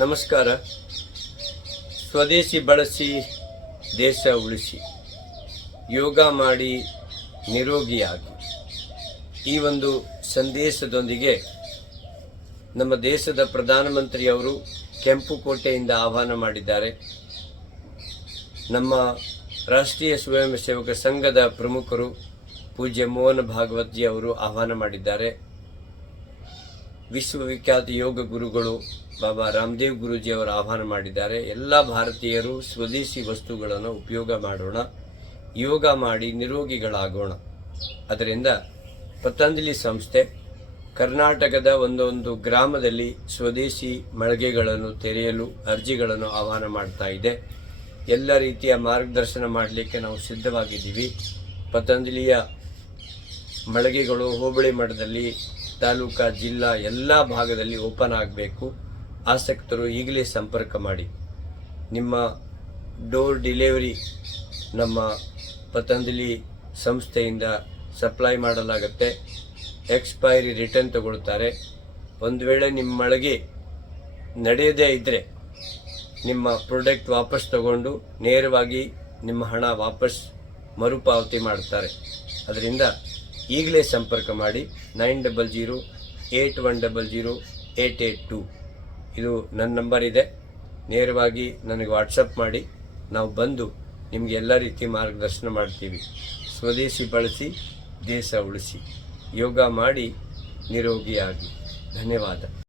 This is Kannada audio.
ನಮಸ್ಕಾರ. ಸ್ವದೇಶಿ ಬಳಸಿ ದೇಶ ಉಳಿಸಿ, ಯೋಗ ಮಾಡಿ ನಿರೋಗಿಯಾಗಿ, ಈ ಒಂದು ಸಂದೇಶದೊಂದಿಗೆ ನಮ್ಮ ದೇಶದ ಪ್ರಧಾನಮಂತ್ರಿಯವರು ಕೆಂಪುಕೋಟೆಯಿಂದ ಆಹ್ವಾನ ಮಾಡಿದ್ದಾರೆ. ನಮ್ಮ ರಾಷ್ಟ್ರೀಯ ಸ್ವಯಂ ಸೇವಕ ಸಂಘದ ಪ್ರಮುಖರು ಪೂಜ್ಯ ಮೋಹನ್ ಭಾಗವತ್ಜಿ ಅವರು ಆಹ್ವಾನ ಮಾಡಿದ್ದಾರೆ. ವಿಶ್ವವಿಖ್ಯಾತ ಯೋಗ ಗುರುಗಳು ಬಾಬಾ ರಾಮದೇವ್ ಗುರೂಜಿ ಅವರು ಆಹ್ವಾನ ಮಾಡಿದ್ದಾರೆ. ಎಲ್ಲ ಭಾರತೀಯರು ಸ್ವದೇಶಿ ವಸ್ತುಗಳನ್ನು ಉಪಯೋಗ ಮಾಡೋಣ, ಯೋಗ ಮಾಡಿ ನಿರೋಗಿಗಳಾಗೋಣ. ಅದರಿಂದ ಪತಂಜಲಿ ಸಂಸ್ಥೆ ಕರ್ನಾಟಕದ ಒಂದೊಂದು ಗ್ರಾಮದಲ್ಲಿ ಸ್ವದೇಶಿ ಮಳಿಗೆಗಳನ್ನು ತೆರೆಯಲು ಅರ್ಜಿಗಳನ್ನು ಆಹ್ವಾನ ಮಾಡ್ತಾ ಇದೆ. ಎಲ್ಲ ರೀತಿಯ ಮಾರ್ಗದರ್ಶನ ಮಾಡಲಿಕ್ಕೆ ನಾವು ಸಿದ್ಧವಾಗಿದ್ದೀವಿ. ಪತಂಜಲಿಯ ಮಳಿಗೆಗಳು ಹೋಬಳಿ ಮಟ್ಟದಲ್ಲಿ, ತಾಲೂಕಾ, ಜಿಲ್ಲಾ ಎಲ್ಲ ಭಾಗದಲ್ಲಿ ಓಪನ್ ಆಗಬೇಕು. ಆಸಕ್ತರು ಈಗಲೇ ಸಂಪರ್ಕ ಮಾಡಿ. ನಿಮ್ಮ ಡೋರ್ ಡೆಲಿವರಿ ನಮ್ಮ ಪತಂಜಲಿ ಸಂಸ್ಥೆಯಿಂದ ಸಪ್ಲೈ ಮಾಡಲಾಗುತ್ತೆ. ಎಕ್ಸ್ಪೈರಿ ರಿಟರ್ನ್ ತಗೊಳ್ತಾರೆ. ಒಂದು ವೇಳೆ ನಿಮ್ಮ ಮಳಿಗೆ ನಡೆಯದೇ ಇದ್ದರೆ ನಿಮ್ಮ ಪ್ರಾಡಕ್ಟ್ ವಾಪಸ್ ತಗೊಂಡು ನೇರವಾಗಿ ನಿಮ್ಮ ಹಣ ವಾಪಸ್ ಮರುಪಾವತಿ ಮಾಡ್ತಾರೆ. ಅದರಿಂದ ಈಗಲೇ ಸಂಪರ್ಕ ಮಾಡಿ. 9008100882 ಇದು ನನ್ನ ನಂಬರ್ ಇದೆ. ನೇರವಾಗಿ ನನಗೆ ವಾಟ್ಸಪ್ ಮಾಡಿ. ನಾವು ಬಂದು ನಿಮಗೆ ಎಲ್ಲ ರೀತಿ ಮಾರ್ಗದರ್ಶನ ಮಾಡ್ತೀವಿ. ಸ್ವದೇಶಿ ಬಳಸಿ ದೇಶ ಉಳಿಸಿ, ಯೋಗ ಮಾಡಿ ನಿರೋಗಿಯಾಗಿ. ಧನ್ಯವಾದ.